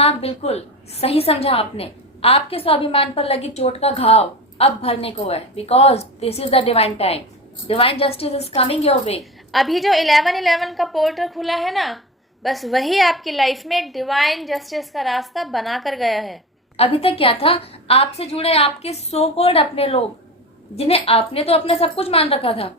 हाँ, बिल्कुल सही समझा आपने। आपके स्वाभिमान पर लगी चोट का घाव अब भरने को है, because this is the divine time. Divine justice is coming your way. अभी जो 11/11 का पोर्टल खुला है ना, बस वही आपकी लाइफ में डिवाइन जस्टिस का रास्ता बना कर गया है। अभी तक क्या था, आपसे जुड़े आपके सो कॉल्ड अपने लोग, जिन्हें आपने तो अपना सब कुछ मान रखा था,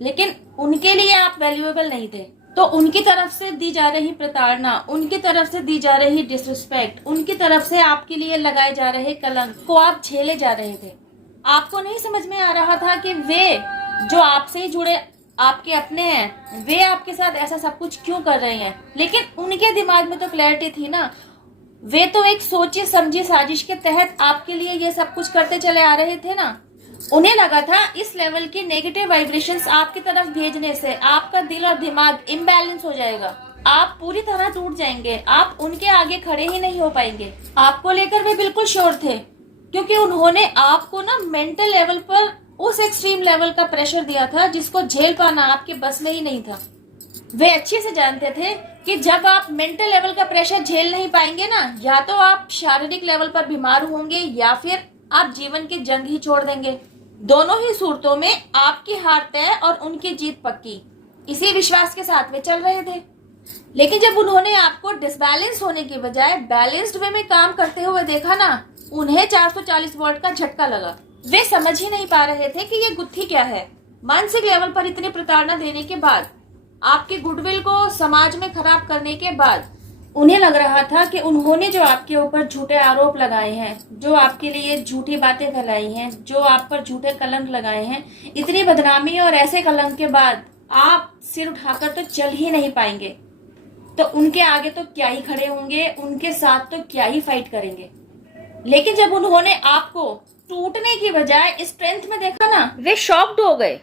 लेकिन उनके लिए आप वैल्यूएबल नहीं थे। तो उनकी तरफ से दी जा रही प्रताड़ना, उनकी तरफ से दी जा रही डिसरिस्पेक्ट, उनकी तरफ से आपके लिए लगाए जा रहे कलंक को आप झेले जा रहे थे। आपको नहीं समझ में आ रहा था कि वे जो आपसे ही जुड़े आपके अपने हैं, वे आपके साथ ऐसा सब कुछ क्यों कर रहे हैं। लेकिन उनके दिमाग में तो क्लैरिटी थी ना, वे तो एक सोची समझी साजिश के तहत आपके लिए ये सब कुछ करते चले आ रहे थे ना। उन्हें लगा था इस लेवल की नेगेटिव वाइब्रेशंस आपकी तरफ भेजने से आपका दिल और दिमाग इम्बैलेंस हो जाएगा, आप पूरी तरह टूट जाएंगे, आप उनके आगे खड़े ही नहीं हो पाएंगे। आपको लेकर वे बिल्कुल श्योर थे, क्योंकि उन्होंने आपको ना मेंटल लेवल पर उस एक्सट्रीम लेवल का प्रेशर दिया था जिसको झेल पाना आपके बस में ही नहीं था। वे अच्छे से जानते थे कि जब आप मेंटल लेवल का प्रेशर झेल नहीं पाएंगे ना, या तो आप शारीरिक लेवल पर बीमार होंगे या फिर आप जीवन की जंग ही छोड़ देंगे। दोनों ही सूरतों में आपकी हार तय और उनकी जीत पक्की, इसी विश्वास के साथ वे चल रहे थे। लेकिन जब उन्होंने आपको डिसबैलेंस होने की बजाय बैलेंस्ड वे में काम करते हुए देखा ना, उन्हें 440 वोल्ट का झटका लगा। वे समझ ही नहीं पा रहे थे कि ये गुत्थी क्या है। मानसिक लेवल पर इतनी प्रताड़ना देने के बाद, आपकी गुडविल को समाज में खराब करने के बाद, उन्हें लग रहा था कि उन्होंने जो आपके ऊपर झूठे आरोप लगाए हैं, जो आपके लिए झूठी बातें फैलाई हैं, जो आप पर झूठे कलंक लगाए हैं, इतनी बदनामी और ऐसे कलंक के बाद आप सिर उठाकर तो चल ही नहीं पाएंगे। तो उनके आगे तो क्या ही खड़े होंगे, उनके साथ तो क्या ही फाइट करेंगे। लेकिन जब उन्होंने आपको टूटने की बजाय स्ट्रेंथ में देखा ना, वे शॉक्ड हो गए।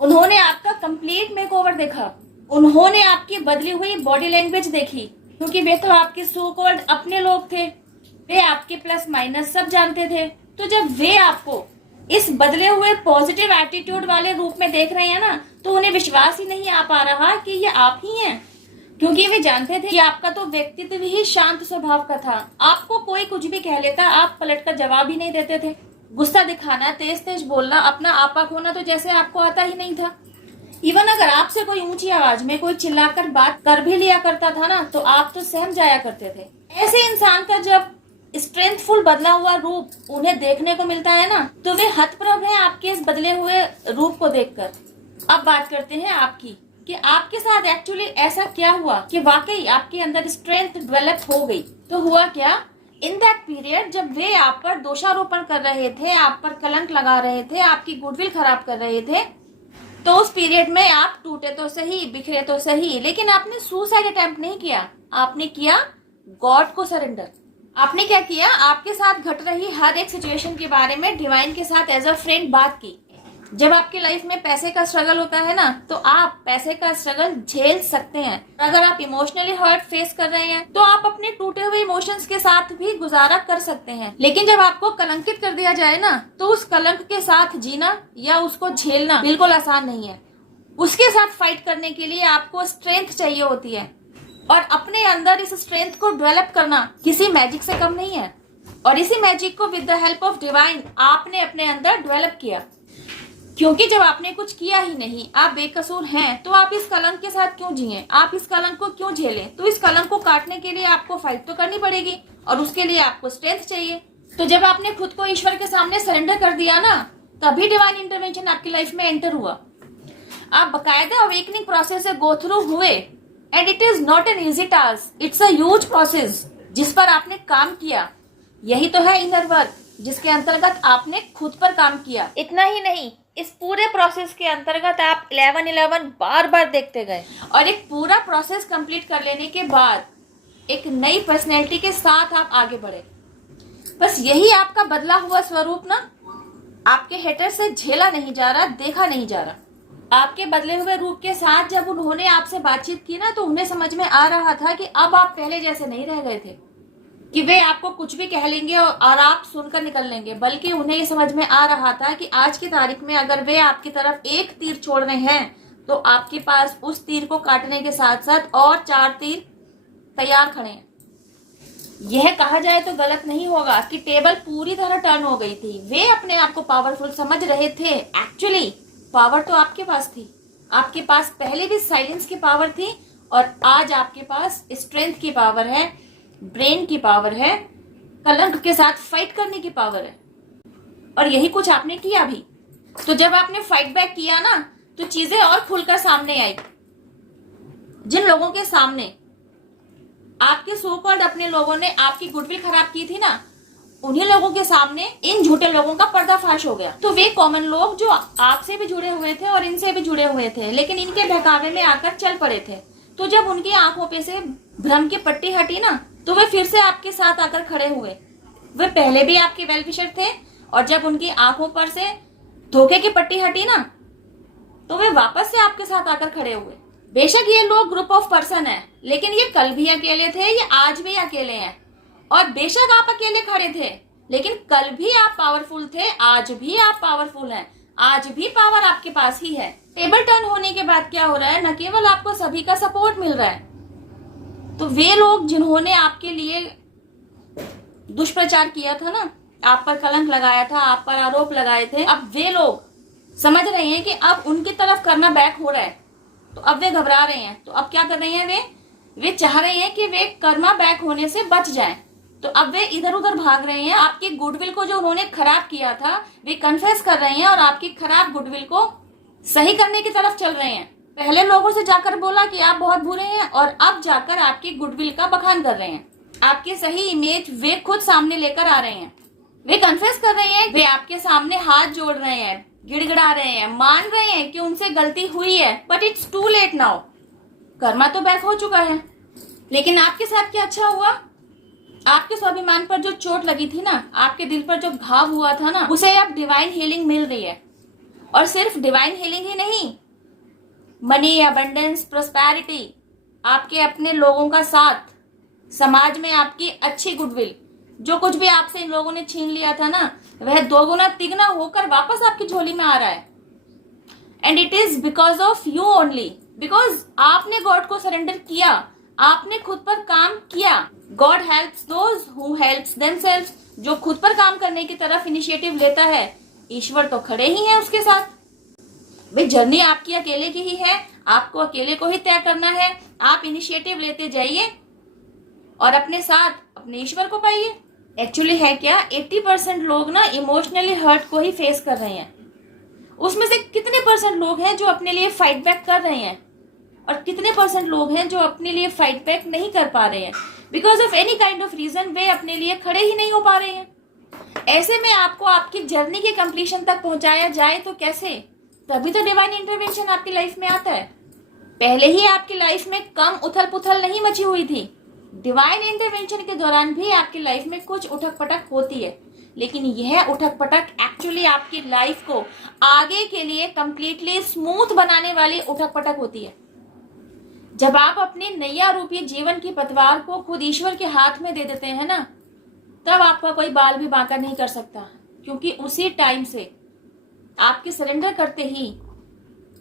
उन्होंने आपका कंप्लीट मेकओवर देखा, उन्होंने आपकी बदली हुई बॉडी लैंग्वेज देखी, क्योंकि वे तो आपके सो कॉल्ड अपने लोग थे, वे आपके प्लस माइनस सब जानते थे। तो जब वे आपको इस बदले हुए पॉजिटिव एटीट्यूड वाले रूप में देख रहे हैं ना, तो उन्हें विश्वास ही नहीं आ पा रहा कि ये आप ही हैं, क्योंकि वे जानते थे कि आपका तो व्यक्तित्व ही शांत स्वभाव का था। आपको कोई कुछ भी कह लेता, आप पलट कर जवाब ही नहीं देते थे। गुस्सा दिखाना, तेज तेज बोलना, अपना आपा खोना तो जैसे आपको आता ही नहीं था। इवन अगर आपसे कोई ऊंची आवाज में कोई चिल्लाकर बात कर भी लिया करता था ना, तो आप तो सहम जाया करते थे। ऐसे इंसान का जब स्ट्रेंथफुल बदला हुआ रूप उन्हें देखने को मिलता है ना, तो वे हतप्रभ हैं आपके इस बदले हुए रूप को देखकर। अब बात करते हैं आपकी, कि आपके साथ एक्चुअली ऐसा क्या हुआ कि वाकई आपके अंदर स्ट्रेंथ डेवलप हो गई। तो हुआ क्या, इन दैट पीरियड जब वे आप पर दोषारोपण कर रहे थे, आप पर कलंक लगा रहे थे, आपकी गुडविल खराब कर रहे थे, तो उस पीरियड में आप टूटे तो सही, बिखरे तो सही, लेकिन आपने सुसाइड अटेम्प्ट नहीं किया, आपने किया गॉड को सरेंडर। आपने क्या किया, आपके साथ घट रही हर एक सिचुएशन के बारे में डिवाइन के साथ एज अ फ्रेंड बात की। जब आपकी लाइफ में पैसे का स्ट्रगल होता है ना, तो आप पैसे का स्ट्रगल झेल सकते हैं। अगर आप इमोशनली हर्ट फेस कर रहे हैं, तो आप अपने टूटे हुए इमोशंस के साथ भी गुजारा कर सकते हैं। लेकिन जब आपको कलंकित कर दिया जाए ना, तो उस कलंक के साथ जीना या उसको झेलना बिल्कुल आसान नहीं है। उसके साथ फाइट करने के लिए आपको स्ट्रेंथ चाहिए होती है, और अपने अंदर इस स्ट्रेंथ को डेवलप करना किसी मैजिक से कम नहीं है। और इसी मैजिक को with the help of divine आपने अपने अंदर डेवलप किया, क्योंकि जब आपने कुछ किया ही नहीं, आप बेकसूर हैं, तो आप इस कलंक के साथ क्यों जिए, आप इस कलंक को क्यों झेलें। तो इस कलंक को काटने के लिए आपको फाइट तो करनी पड़ेगी, और उसके लिए आपको स्ट्रेंथ चाहिए। तो जब आपने खुद को ईश्वर के सामने सरेंडर कर दिया ना, तभी डिवाइन इंटरवेंशन आपकी लाइफ में एंटर हुआ। आप बकायदा अवेकनिंग प्रोसेस से गो थ्रू हुए, and it is not an easy task, it's a huge process जिस पर आपने काम किया। यही तो है इनर वर्क, जिसके अंतर्गत आपने खुद पर काम किया। इतना ही नहीं, इस पूरे प्रोसेस के अंतर्गत आप 11/11 बार बार देखते गए, और एक पूरा प्रोसेस कंप्लीट कर लेने के बाद एक नई पर्सनैलिटी के साथ आप आगे बढ़े। बस यही आपका बदला हुआ स्वरूप ना आपके हेटर से झेला नहीं जा रहा, देखा नहीं जा रहा। आपके बदले हुए रूप के साथ जब उन्होंने आपसे बातचीत की ना, तो उन्हें समझ में आ रहा था कि अब आप पहले जैसे नहीं रह गए थे, कि वे आपको कुछ भी कह लेंगे और आप सुनकर निकल लेंगे। बल्कि उन्हें ये समझ में आ रहा था कि आज की तारीख में अगर वे आपकी तरफ एक तीर छोड़ रहे हैं, तो आपके पास उस तीर को काटने के साथ साथ और 4 तीर तैयार खड़े हैं। यह कहा जाए तो गलत नहीं होगा कि टेबल पूरी तरह टर्न हो गई थी। वे अपने आप को पावरफुल समझ रहे थे। एक्चुअली पावर तो आपके पास थी। आपके पास पहले भी साइलेंस की पावर थी और आज आपके पास स्ट्रेंथ की पावर है, ब्रेन की पावर है, कलंक के साथ फाइट करने की पावर है। और यही कुछ आपने किया भी। तो जब आपने फाइट बैक किया ना, तो चीजें और खुलकर सामने आई। जिन लोगों के सामने आपके सो कॉल्ड अपने लोगों ने आपकी गुडविल खराब की थी ना, उन्हीं लोगों के सामने इन झूठे लोगों का पर्दाफाश हो गया। तो वे कॉमन लोग जो आपसे भी जुड़े हुए थे और इनसे भी जुड़े हुए थे, लेकिन इनके बहकावे में आकर चल पड़े थे। तो जब उनकी आंखों पे से भ्रम की पट्टी हटी ना, तो वे फिर से आपके साथ आकर खड़े हुए। वे पहले भी आपके वेल विशर थे और जब उनकी आंखों पर से धोखे की पट्टी हटी ना, तो वे वापस से आपके साथ आकर खड़े हुए। बेशक ये लोग ग्रुप ऑफ पर्सन है, लेकिन ये कल भी अकेले थे, ये आज भी अकेले हैं। और बेशक आप अकेले खड़े थे, लेकिन कल भी आप पावरफुल थे, आज भी आप पावरफुल हैं। आज भी पावर आपके पास ही है। टेबल टर्न होने के बाद क्या हो रहा है, न केवल आपको सभी का सपोर्ट मिल रहा है, तो वे लोग जिन्होंने आपके लिए दुष्प्रचार किया था ना, आप पर कलंक लगाया था, आप पर आरोप लगाए थे, अब वे लोग समझ रहे हैं कि अब उनकी तरफ करना बैक हो रहा है। तो अब वे घबरा रहे हैं। तो अब क्या कर रहे हैं, वे चाह रहे हैं कि वे कर्मा बैक होने से बच जाएं। तो अब वे इधर उधर भाग रहे हैं। आपकी गुडविल को जो उन्होंने खराब किया था, वे कन्फेस कर रहे हैं और आपकी खराब गुडविल को सही करने की तरफ चल रहे हैं। पहले लोगों से जाकर बोला कि आप बहुत बुरे हैं, और अब जाकर आपकी गुडविल का बखान कर रहे हैं। आपकी सही इमेज वे खुद सामने लेकर आ रहे हैं। वे कन्फेस कर रहे हैं, वे आपके सामने हाथ जोड़ रहे हैं, गिड़गिड़ा रहे हैं, मान रहे हैं कि उनसे गलती हुई है, but it's too late now. कर्मा तो बैक हो चुका है। लेकिन आपके साथ क्या अच्छा हुआ, आपके स्वाभिमान पर जो चोट लगी थी ना, आपके दिल पर जो घाव हुआ था ना, उसे अब डिवाइन हीलिंग मिल रही है। और सिर्फ डिवाइन हीलिंग ही नहीं, मनी, अबंडेंस, प्रोस्पेरिटी, आपके अपने लोगों का साथ, समाज में आपकी अच्छी गुडविल, जो कुछ भी आपसे इन लोगों ने छीन लिया था ना, वह दोगुना तिगुना होकर वापस आपकी झोली में आ रहा है। And it is because of you only, because आपने गॉड को सरेंडर किया, आपने खुद पर काम किया। God helps those who helps themselves. जो खुद पर काम करने की तरफ इनिशिएटिव लेता है, ईश्वर तो खड़े ही है उसके साथ। भाई जर्नी आपकी अकेले की ही है, आपको अकेले को ही तय करना है। आप इनिशिएटिव लेते जाइए और अपने साथ अपने ईश्वर को पाइए। एक्चुअली है क्या, 80% लोग ना इमोशनली हर्ट को ही फेस कर रहे हैं। उसमें से कितने % लोग हैं जो अपने लिए फाइट बैक कर रहे हैं, और कितने % लोग हैं जो अपने लिए फाइट बैक नहीं कर पा रहे हैं। Because of any kind of reason वे अपने लिए खड़े ही नहीं हो पा रहे हैं। ऐसे में आपको आपकी जर्नी के कंप्लीशन तक पहुंचाया जाए तो कैसे? तभी तो डिवाइन इंटरवेंशन आपकी लाइफ में आता है। पहले ही आपकी लाइफ में कम उथल पुथल नहीं मची हुई थी। डिवाइन इंटरवेंशन के दौरान भी आपकी लाइफ में कुछ उठक पटक होती है, लेकिन यह उठक पटक एक्चुअली आपकी लाइफ को आगे के लिए कंप्लीटली स्मूथ बनाने वाली उठक पटक होती है। जब आप अपने नैया रूपी जीवन की पतवार को खुद ईश्वर के हाथ में दे देते हैं ना, तब आपका कोई बाल भी बांका नहीं कर सकता, क्योंकि उसी टाइम से आपके सरेंडर करते ही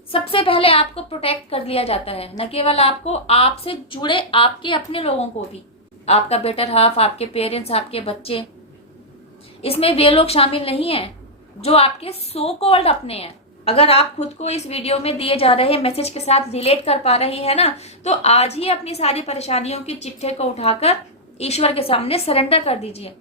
सबसे पहले आपको प्रोटेक्ट कर लिया जाता है। न केवल आपको, आपसे जुड़े आपके अपने लोगों को भी, आपका बेटर हाफ, आपके पेरेंट्स, आपके बच्चे, इसमें वे लोग शामिल नहीं हैं जो आपके सो कॉल्ड अपने हैं। अगर आप खुद को इस वीडियो में दिए जा रहे मैसेज के साथ रिलेट कर पा रही है ना, तो आज ही अपनी सारी परेशानियों की चिट्ठे को उठाकर ईश्वर के सामने सरेंडर कर दीजिए।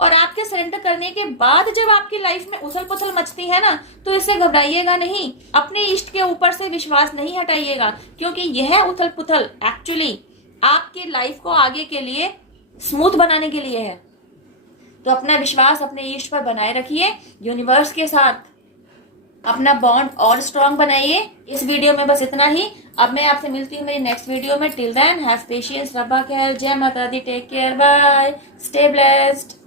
और आपके सरेंडर करने के बाद जब आपकी लाइफ में उथल पुथल मचती है ना, तो इससे घबराइएगा नहीं, अपने इष्ट के ऊपर से विश्वास नहीं हटाइएगा, क्योंकि यह उथल पुथल एक्चुअली आपकी लाइफ को आगे के लिए स्मूथ बनाने के लिए है। तो अपना विश्वास अपने इष्ट पर बनाए रखिए, यूनिवर्स के साथ अपना बॉन्ड और स्ट्रॉन्ग बनाइए। इस वीडियो में बस इतना ही। अब मैं आपसे मिलती हूँ मेरी नेक्स्ट वीडियो में। टिल देन हैव पेशेंस, रब्बा खैर, जय माता दी, take care, bye, stay blessed.